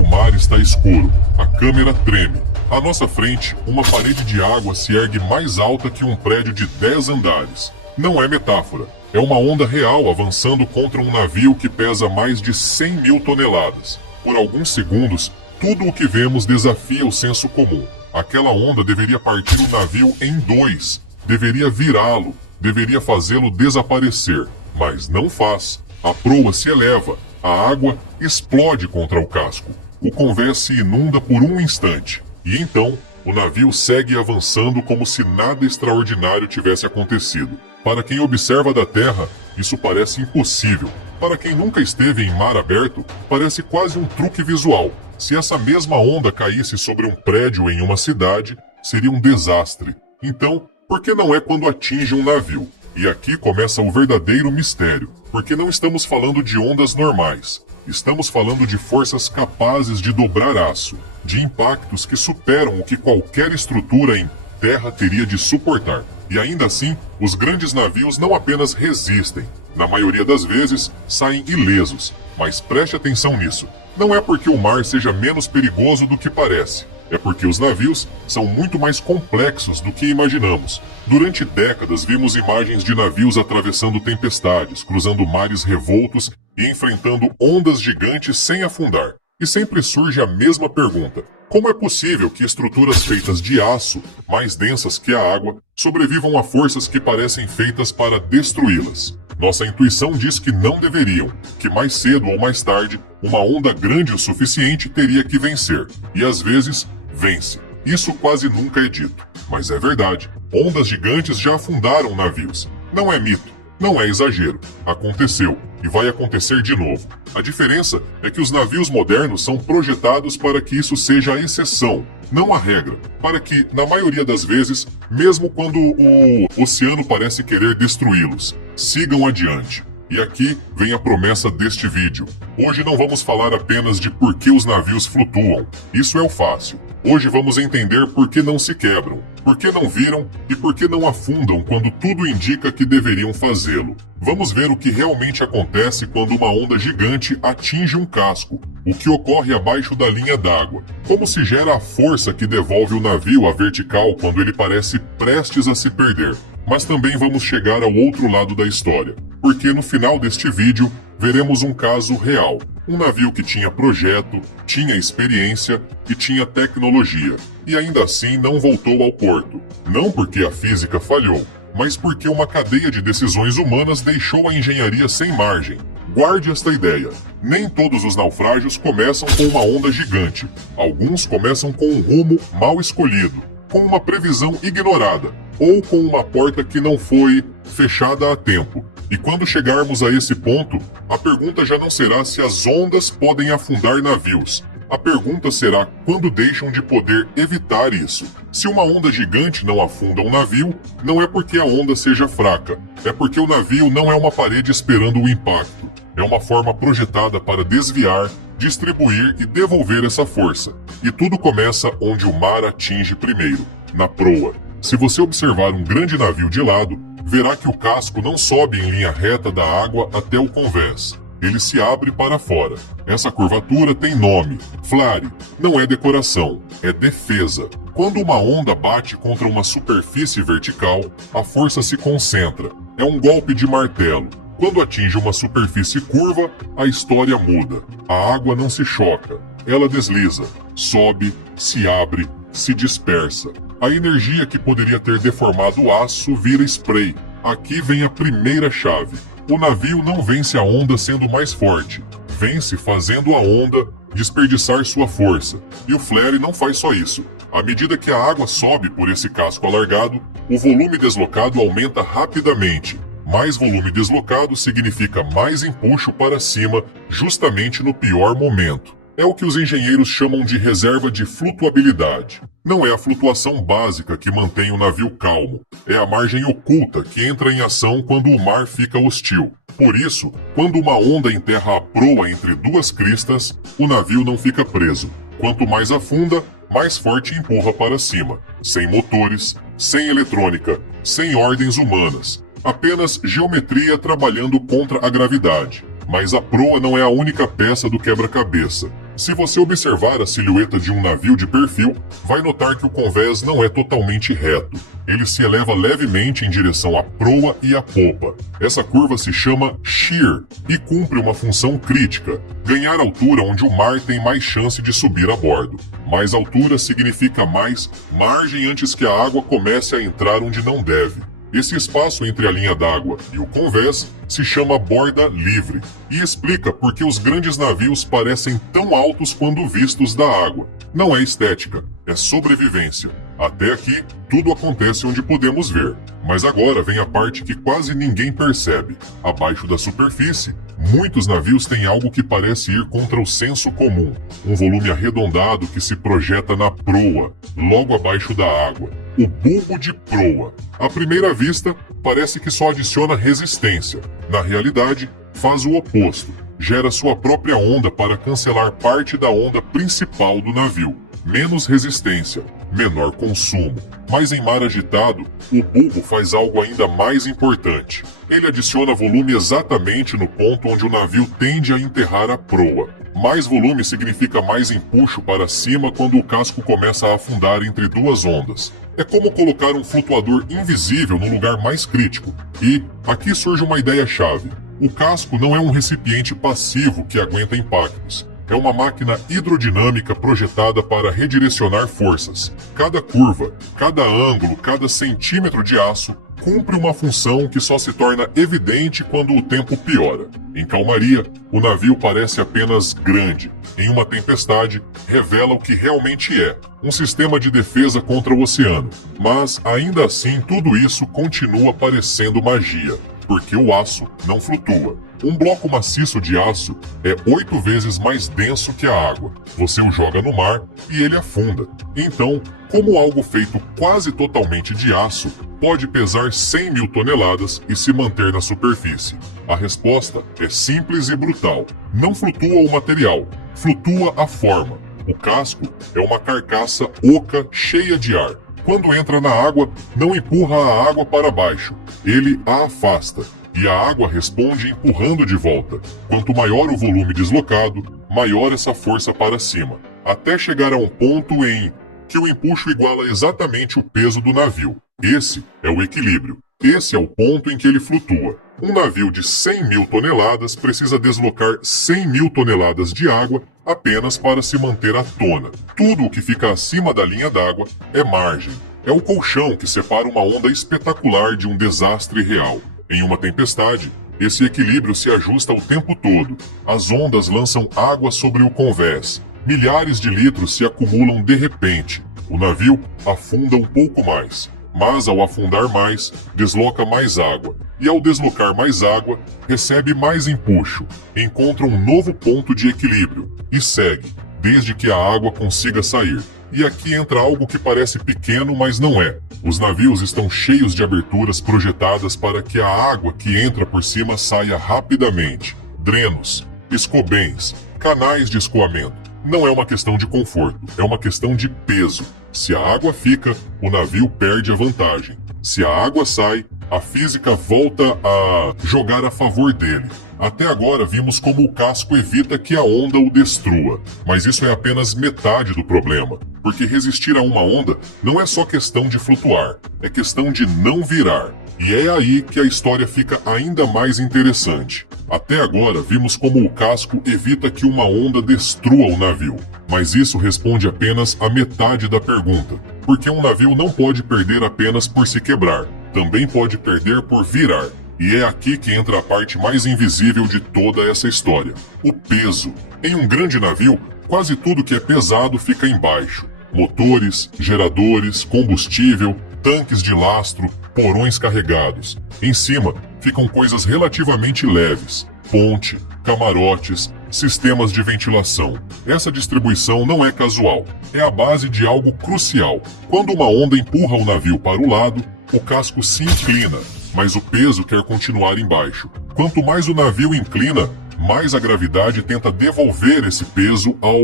O mar está escuro, a câmera treme. À nossa frente, uma parede de água se ergue mais alta que um prédio de 10 andares. Não é metáfora, é uma onda real avançando contra um navio que pesa mais de 100 mil toneladas. Por alguns segundos, tudo o que vemos desafia o senso comum. Aquela onda deveria partir o navio em dois, deveria virá-lo, deveria fazê-lo desaparecer, mas não faz. A proa se eleva, a água explode contra o casco. O convés se inunda por um instante, e então o navio segue avançando como se nada extraordinário tivesse acontecido. Para quem observa da terra, isso parece impossível. Para quem nunca esteve em mar aberto, parece quase um truque visual. Se essa mesma onda caísse sobre um prédio em uma cidade, seria um desastre. Então, por que não é quando atinge um navio? E aqui começa o verdadeiro mistério, porque não estamos falando de ondas normais. Estamos falando de forças capazes de dobrar aço, de impactos que superam o que qualquer estrutura em terra teria de suportar. E ainda assim, os grandes navios não apenas resistem, na maioria das vezes saem ilesos. Mas preste atenção nisso. Não é porque o mar seja menos perigoso do que parece. É porque os navios são muito mais complexos do que imaginamos. Durante décadas vimos imagens de navios atravessando tempestades, cruzando mares revoltos e enfrentando ondas gigantes sem afundar. E sempre surge a mesma pergunta: como é possível que estruturas feitas de aço, mais densas que a água, sobrevivam a forças que parecem feitas para destruí-las? Nossa intuição diz que não deveriam, que mais cedo ou mais tarde, uma onda grande o suficiente teria que vencer, e às vezes, vence. Isso quase nunca é dito, mas é verdade. Ondas gigantes já afundaram navios. Não é mito, não é exagero. Aconteceu, e vai acontecer de novo. A diferença é que os navios modernos são projetados para que isso seja a exceção, não a regra, para que, na maioria das vezes, mesmo quando o oceano parece querer destruí-los, sigam adiante. E aqui vem a promessa deste vídeo. Hoje não vamos falar apenas de por que os navios flutuam. Isso é o fácil. Hoje vamos entender por que não se quebram, por que não viram e por que não afundam quando tudo indica que deveriam fazê-lo. Vamos ver o que realmente acontece quando uma onda gigante atinge um casco, o que ocorre abaixo da linha d'água, como se gera a força que devolve o navio à vertical quando ele parece prestes a se perder. Mas também vamos chegar ao outro lado da história, porque no final deste vídeo veremos um caso real. Um navio que tinha projeto, tinha experiência e tinha tecnologia, e ainda assim não voltou ao porto. Não porque a física falhou, mas porque uma cadeia de decisões humanas deixou a engenharia sem margem. Guarde esta ideia. Nem todos os naufrágios começam com uma onda gigante. Alguns começam com um rumo mal escolhido, com uma previsão ignorada, ou com uma porta que não foi fechada a tempo. E quando chegarmos a esse ponto, a pergunta já não será se as ondas podem afundar navios. A pergunta será quando deixam de poder evitar isso. Se uma onda gigante não afunda um navio, não é porque a onda seja fraca, é porque o navio não é uma parede esperando o impacto. É uma forma projetada para desviar, distribuir e devolver essa força. E tudo começa onde o mar atinge primeiro, na proa. Se você observar um grande navio de lado, verá que o casco não sobe em linha reta da água até o convés. Ele se abre para fora. Essa curvatura tem nome, flare. Não é decoração, é defesa. Quando uma onda bate contra uma superfície vertical, a força se concentra. É um golpe de martelo. Quando atinge uma superfície curva, a história muda. A água não se choca. Ela desliza, sobe, se abre, se dispersa. A energia que poderia ter deformado o aço vira spray. Aqui vem a primeira chave. O navio não vence a onda sendo mais forte. Vence fazendo a onda desperdiçar sua força. E o flare não faz só isso. À medida que a água sobe por esse casco alargado, o volume deslocado aumenta rapidamente. Mais volume deslocado significa mais empuxo para cima, justamente no pior momento. É o que os engenheiros chamam de reserva de flutuabilidade. Não é a flutuação básica que mantém o navio calmo, é a margem oculta que entra em ação quando o mar fica hostil. Por isso, quando uma onda enterra a proa entre duas cristas, o navio não fica preso. Quanto mais afunda, mais forte empurra para cima, sem motores, sem eletrônica, sem ordens humanas. Apenas geometria trabalhando contra a gravidade. Mas a proa não é a única peça do quebra-cabeça. Se você observar a silhueta de um navio de perfil, vai notar que o convés não é totalmente reto. Ele se eleva levemente em direção à proa e à popa. Essa curva se chama shear e cumpre uma função crítica: ganhar altura onde o mar tem mais chance de subir a bordo. Mais altura significa mais margem antes que a água comece a entrar onde não deve. Esse espaço entre a linha d'água e o convés se chama borda livre e explica por que os grandes navios parecem tão altos quando vistos da água. Não é estética, é sobrevivência. Até aqui, tudo acontece onde podemos ver. Mas agora vem a parte que quase ninguém percebe. Abaixo da superfície, muitos navios têm algo que parece ir contra o senso comum. Um volume arredondado que se projeta na proa, logo abaixo da água. O bulbo de proa. À primeira vista, parece que só adiciona resistência. Na realidade, faz o oposto. Gera sua própria onda para cancelar parte da onda principal do navio. Menos resistência, menor consumo. Mas em mar agitado, o bulbo faz algo ainda mais importante. Ele adiciona volume exatamente no ponto onde o navio tende a enterrar a proa. Mais volume significa mais empuxo para cima quando o casco começa a afundar entre duas ondas. É como colocar um flutuador invisível no lugar mais crítico. E aqui surge uma ideia-chave. O casco não é um recipiente passivo que aguenta impactos. É uma máquina hidrodinâmica projetada para redirecionar forças. Cada curva, cada ângulo, cada centímetro de aço cumpre uma função que só se torna evidente quando o tempo piora. Em calmaria, o navio parece apenas grande. Em uma tempestade, revela o que realmente é: um sistema de defesa contra o oceano. Mas, ainda assim, tudo isso continua parecendo magia, porque o aço não flutua. Um bloco maciço de aço é 8 vezes mais denso que a água. Você o joga no mar e ele afunda. Então, como algo feito quase totalmente de aço pode pesar 100 mil toneladas e se manter na superfície? A resposta é simples e brutal. Não flutua o material, flutua a forma. O casco é uma carcaça oca cheia de ar. Quando entra na água, não empurra a água para baixo, ele a afasta. E a água responde empurrando de volta. Quanto maior o volume deslocado, maior essa força para cima, até chegar a um ponto em que o empuxo iguala exatamente o peso do navio. Esse é o equilíbrio. Esse é o ponto em que ele flutua. Um navio de 100 mil toneladas precisa deslocar 100 mil toneladas de água apenas para se manter à tona. Tudo o que fica acima da linha d'água é margem. É o colchão que separa uma onda espetacular de um desastre real. Em uma tempestade, esse equilíbrio se ajusta o tempo todo. As ondas lançam água sobre o convés. Milhares de litros se acumulam de repente. O navio afunda um pouco mais. Mas ao afundar mais, desloca mais água. E ao deslocar mais água, recebe mais empuxo. Encontra um novo ponto de equilíbrio. E segue, desde que a água consiga sair. E aqui entra algo que parece pequeno, mas não é. Os navios estão cheios de aberturas projetadas para que a água que entra por cima saia rapidamente. Drenos, escobens, canais de escoamento. Não é uma questão de conforto, é uma questão de peso. Se a água fica, o navio perde a vantagem. Se a água sai, a física volta a jogar a favor dele. Até agora vimos como o casco evita que a onda o destrua, mas isso é apenas metade do problema, porque resistir a uma onda não é só questão de flutuar, é questão de não virar. E é aí que a história fica ainda mais interessante. Até agora vimos como o casco evita que uma onda destrua o navio, mas isso responde apenas a metade da pergunta, porque um navio não pode perder apenas por se quebrar, também pode perder por virar. E é aqui que entra a parte mais invisível de toda essa história: o peso. Em um grande navio, quase tudo que é pesado fica embaixo. Motores, geradores, combustível, tanques de lastro, porões carregados. Em cima, ficam coisas relativamente leves: ponte, camarotes, sistemas de ventilação. Essa distribuição não é casual, é a base de algo crucial. Quando uma onda empurra o navio para o lado, o casco se inclina, mas o peso quer continuar embaixo. Quanto mais o navio inclina, mais a gravidade tenta devolver esse peso ao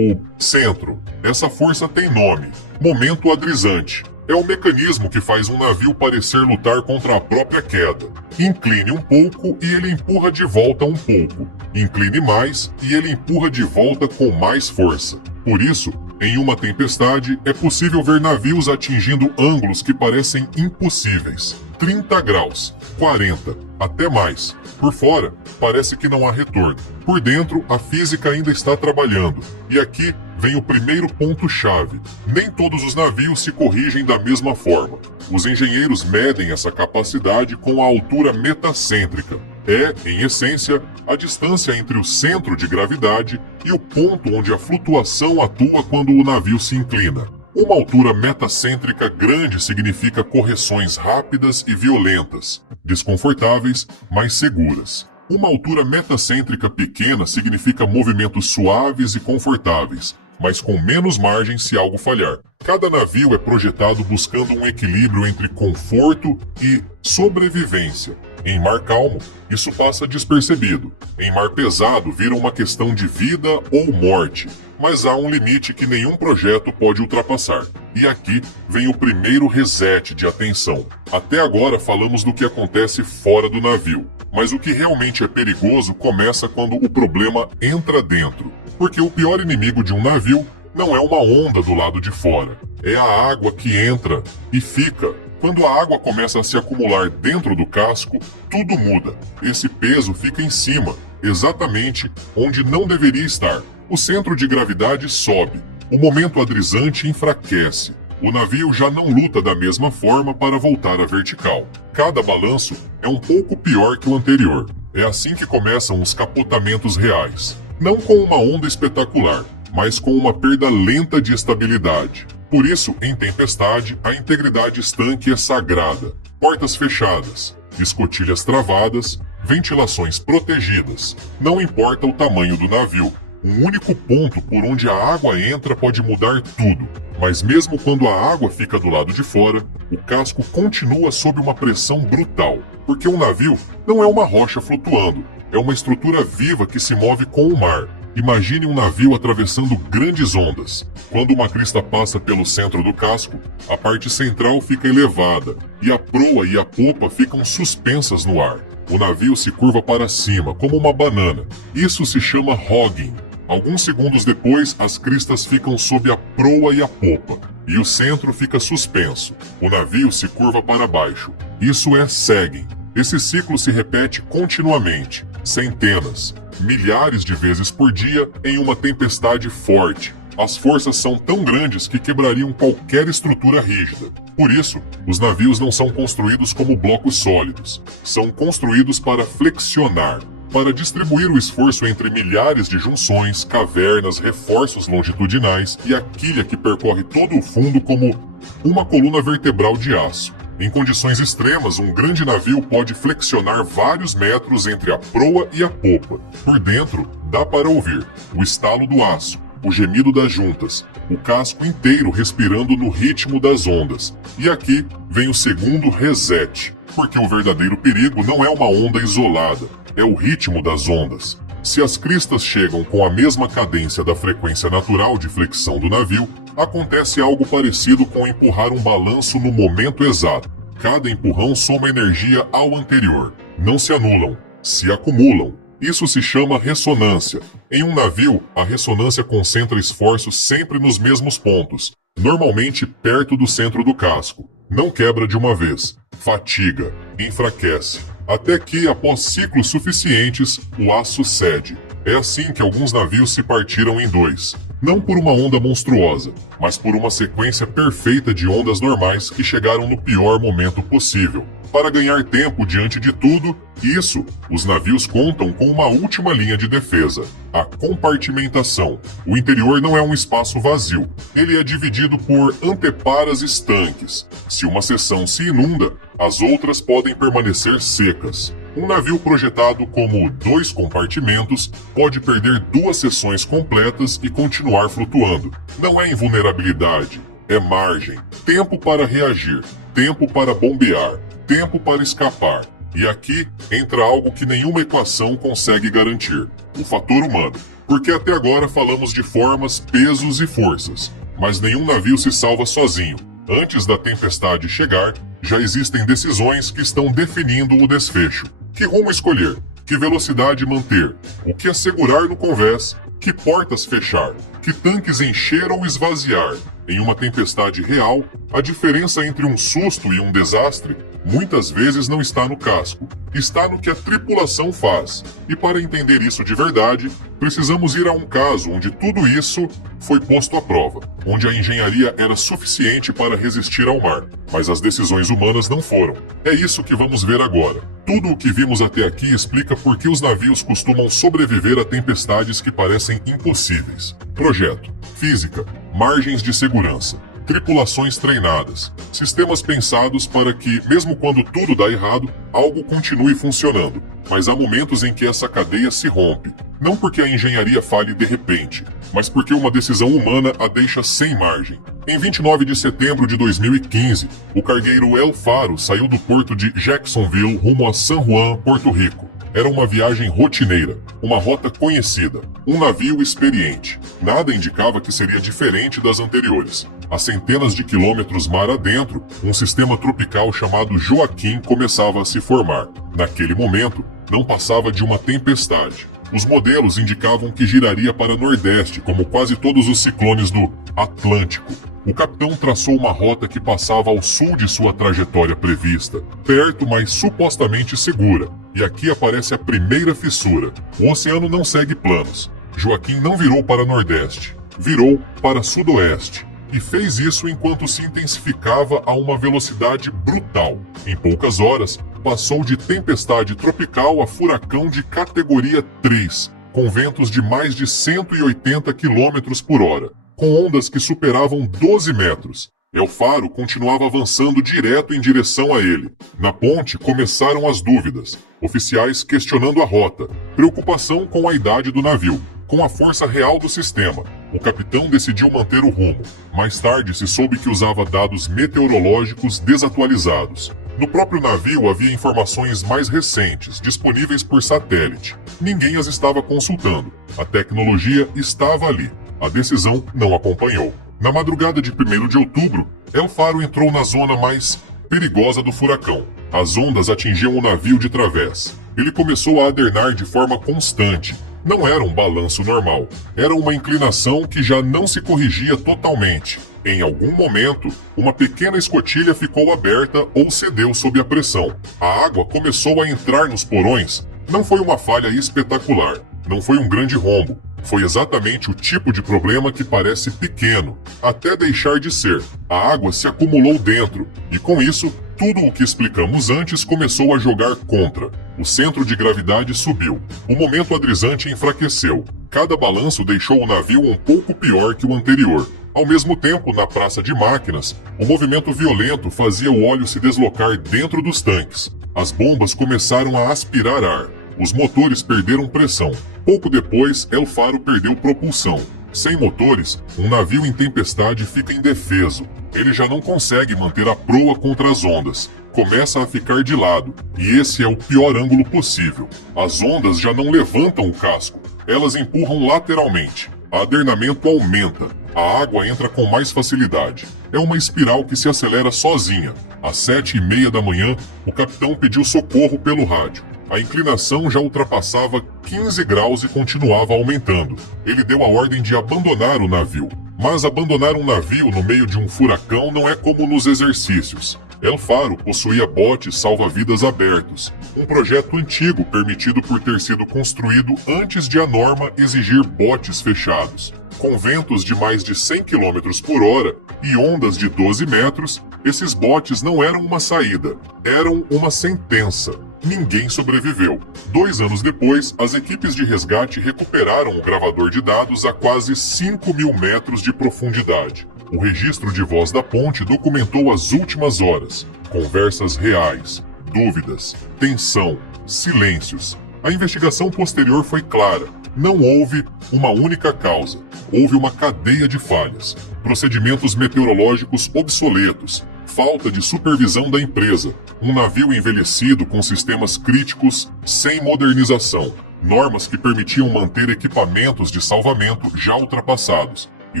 centro. Essa força tem nome: momento adrizante. É o mecanismo que faz um navio parecer lutar contra a própria queda. Incline um pouco e ele empurra de volta um pouco. Incline mais e ele empurra de volta com mais força. Por isso, em uma tempestade, é possível ver navios atingindo ângulos que parecem impossíveis. 30 graus, 40, até mais. Por fora, parece que não há retorno. Por dentro, a física ainda está trabalhando. E aqui vem o primeiro ponto-chave. Nem todos os navios se corrigem da mesma forma. Os engenheiros medem essa capacidade com a altura metacêntrica. É, em essência, a distância entre o centro de gravidade e o ponto onde a flutuação atua quando o navio se inclina. Uma altura metacêntrica grande significa correções rápidas e violentas, desconfortáveis, mas seguras. Uma altura metacêntrica pequena significa movimentos suaves e confortáveis, mas com menos margem se algo falhar. Cada navio é projetado buscando um equilíbrio entre conforto e sobrevivência. Em mar calmo, isso passa despercebido. Em mar pesado, vira uma questão de vida ou morte. Mas há um limite que nenhum projeto pode ultrapassar. E aqui vem o primeiro reset de atenção. Até agora falamos do que acontece fora do navio. Mas o que realmente é perigoso começa quando o problema entra dentro. Porque o pior inimigo de um navio não é uma onda do lado de fora. É a água que entra e fica. Quando a água começa a se acumular dentro do casco, tudo muda. Esse peso fica em cima, exatamente onde não deveria estar. O centro de gravidade sobe. O momento adrizante enfraquece. O navio já não luta da mesma forma para voltar à vertical. Cada balanço é um pouco pior que o anterior. É assim que começam os capotamentos reais. Não com uma onda espetacular, mas com uma perda lenta de estabilidade. Por isso, em tempestade, a integridade estanque é sagrada. Portas fechadas, escotilhas travadas, ventilações protegidas. Não importa o tamanho do navio. Um único ponto por onde a água entra pode mudar tudo. Mas mesmo quando a água fica do lado de fora, o casco continua sob uma pressão brutal. Porque um navio não é uma rocha flutuando, é uma estrutura viva que se move com o mar. Imagine um navio atravessando grandes ondas. Quando uma crista passa pelo centro do casco, a parte central fica elevada e a proa e a popa ficam suspensas no ar. O navio se curva para cima, como uma banana. Isso se chama hogging. Alguns segundos depois, as cristas ficam sob a proa e a popa, e o centro fica suspenso. O navio se curva para baixo. Isso é sagging. Esse ciclo se repete continuamente, centenas, milhares de vezes por dia em uma tempestade forte. As forças são tão grandes que quebrariam qualquer estrutura rígida. Por isso, os navios não são construídos como blocos sólidos. São construídos para flexionar, para distribuir o esforço entre milhares de junções, cavernas, reforços longitudinais e a quilha que percorre todo o fundo como uma coluna vertebral de aço. Em condições extremas, um grande navio pode flexionar vários metros entre a proa e a popa. Por dentro, dá para ouvir o estalo do aço, o gemido das juntas, o casco inteiro respirando no ritmo das ondas. E aqui vem o segundo reset, porque o verdadeiro perigo não é uma onda isolada, é o ritmo das ondas. Se as cristas chegam com a mesma cadência da frequência natural de flexão do navio, acontece algo parecido com empurrar um balanço no momento exato. Cada empurrão soma energia ao anterior. Não se anulam, se acumulam. Isso se chama ressonância. Em um navio, a ressonância concentra esforços sempre nos mesmos pontos, normalmente perto do centro do casco. Não quebra de uma vez, fatiga, enfraquece. Até que, após ciclos suficientes, o aço cede. É assim que alguns navios se partiram em dois. Não por uma onda monstruosa, mas por uma sequência perfeita de ondas normais que chegaram no pior momento possível. Para ganhar tempo diante de tudo isso, os navios contam com uma última linha de defesa, a compartimentação. O interior não é um espaço vazio, ele é dividido por anteparas estanques. Se uma seção se inunda, as outras podem permanecer secas. Um navio projetado como 2 compartimentos pode perder 2 seções completas e continuar flutuando. Não é invulnerabilidade, é margem, tempo para reagir, tempo para bombear, tempo para escapar. E aqui entra algo que nenhuma equação consegue garantir: o fator humano. Porque até agora falamos de formas, pesos e forças, mas nenhum navio se salva sozinho. Antes da tempestade chegar, já existem decisões que estão definindo o desfecho. Que rumo escolher? Que velocidade manter? O que assegurar no convés? Que portas fechar? Que tanques encher ou esvaziar? Em uma tempestade real, a diferença entre um susto e um desastre muitas vezes não está no casco, está no que a tripulação faz. E para entender isso de verdade, precisamos ir a um caso onde tudo isso foi posto à prova, onde a engenharia era suficiente para resistir ao mar, mas as decisões humanas não foram. É isso que vamos ver agora. Tudo o que vimos até aqui explica por que os navios costumam sobreviver a tempestades que parecem impossíveis. Projeto, física, margens de segurança, tripulações treinadas, sistemas pensados para que, mesmo quando tudo dá errado, algo continue funcionando. Mas há momentos em que essa cadeia se rompe, não porque a engenharia falhe de repente, mas porque uma decisão humana a deixa sem margem. Em 29 de setembro de 2015, o cargueiro El Faro saiu do porto de Jacksonville rumo a San Juan, Porto Rico. Era uma viagem rotineira, uma rota conhecida, um navio experiente. Nada indicava que seria diferente das anteriores. A centenas de quilômetros mar adentro, um sistema tropical chamado Joaquim começava a se formar. Naquele momento, não passava de uma tempestade. Os modelos indicavam que giraria para nordeste, como quase todos os ciclones do Atlântico. O capitão traçou uma rota que passava ao sul de sua trajetória prevista, perto, mas supostamente segura. E aqui aparece a primeira fissura. O oceano não segue planos. Joaquim não virou para nordeste, virou para sudoeste. E fez isso enquanto se intensificava a uma velocidade brutal. Em poucas horas, passou de tempestade tropical a furacão de categoria 3, com ventos de mais de 180 km por hora, com ondas que superavam 12 metros. El Faro continuava avançando direto em direção a ele. Na ponte começaram as dúvidas, oficiais questionando a rota, preocupação com a idade do navio, com a força real do sistema. O capitão decidiu manter o rumo. Mais tarde se soube que usava dados meteorológicos desatualizados. No próprio navio havia informações mais recentes, disponíveis por satélite. Ninguém as estava consultando. A tecnologia estava ali. A decisão não acompanhou. Na madrugada de 1º de outubro, El Faro entrou na zona mais perigosa do furacão. As ondas atingiam o navio de través. Ele começou a adernar de forma constante. Não era um balanço normal. Era uma inclinação que já não se corrigia totalmente. Em algum momento, uma pequena escotilha ficou aberta ou cedeu sob a pressão. A água começou a entrar nos porões. Não foi uma falha espetacular. Não foi um grande rombo. Foi exatamente o tipo de problema que parece pequeno, até deixar de ser. A água se acumulou dentro, e com isso, tudo o que explicamos antes começou a jogar contra. O centro de gravidade subiu. O momento adrizante enfraqueceu. Cada balanço deixou o navio um pouco pior que o anterior. Ao mesmo tempo, na praça de máquinas, o movimento violento fazia o óleo se deslocar dentro dos tanques. As bombas começaram a aspirar ar. Os motores perderam pressão. Pouco depois, El Faro perdeu propulsão. Sem motores, um navio em tempestade fica indefeso. Ele já não consegue manter a proa contra as ondas. Começa a ficar de lado, e esse é o pior ângulo possível. As ondas já não levantam o casco, elas empurram lateralmente. O adernamento aumenta, a água entra com mais facilidade. É uma espiral que se acelera sozinha. Às 7h30 da manhã, o capitão pediu socorro pelo rádio. A inclinação já ultrapassava 15 graus e continuava aumentando. Ele deu a ordem de abandonar o navio. Mas abandonar um navio no meio de um furacão não é como nos exercícios. El Faro possuía botes salva-vidas abertos, um projeto antigo permitido por ter sido construído antes de a norma exigir botes fechados. Com ventos de mais de 100 km por hora e ondas de 12 metros, esses botes não eram uma saída, eram uma sentença. Ninguém sobreviveu. 2 anos depois, as equipes de resgate recuperaram o gravador de dados a quase 5.000 metros de profundidade. O registro de voz da ponte documentou as últimas horas, conversas reais, dúvidas, tensão, silêncios. A investigação posterior foi clara. Não houve uma única causa. Houve uma cadeia de falhas. Procedimentos meteorológicos obsoletos. Falta de supervisão da empresa. Um navio envelhecido com sistemas críticos sem modernização. Normas que permitiam manter equipamentos de salvamento já ultrapassados. E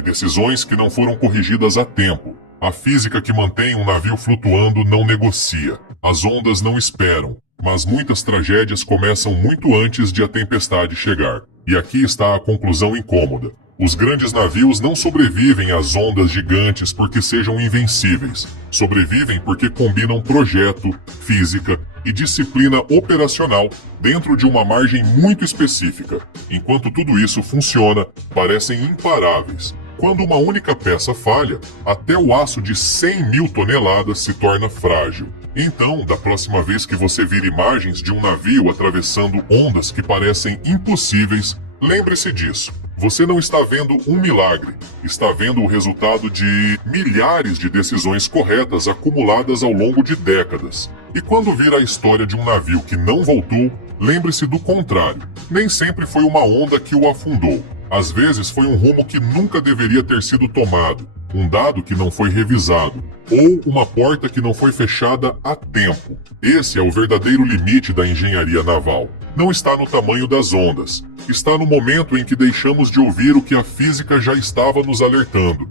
decisões que não foram corrigidas a tempo. A física que mantém um navio flutuando não negocia. As ondas não esperam, mas muitas tragédias começam muito antes de a tempestade chegar. E aqui está a conclusão incômoda. Os grandes navios não sobrevivem às ondas gigantes porque sejam invencíveis. Sobrevivem porque combinam projeto, física e disciplina operacional dentro de uma margem muito específica. Enquanto tudo isso funciona, parecem imparáveis. Quando uma única peça falha, até o aço de 100 mil toneladas se torna frágil. Então, da próxima vez que você vir imagens de um navio atravessando ondas que parecem impossíveis, lembre-se disso. Você não está vendo um milagre, está vendo o resultado de milhares de decisões corretas acumuladas ao longo de décadas. E quando vir a história de um navio que não voltou, lembre-se do contrário. Nem sempre foi uma onda que o afundou. Às vezes foi um rumo que nunca deveria ter sido tomado, um dado que não foi revisado, ou uma porta que não foi fechada a tempo. Esse é o verdadeiro limite da engenharia naval. Não está no tamanho das ondas, está no momento em que deixamos de ouvir o que a física já estava nos alertando.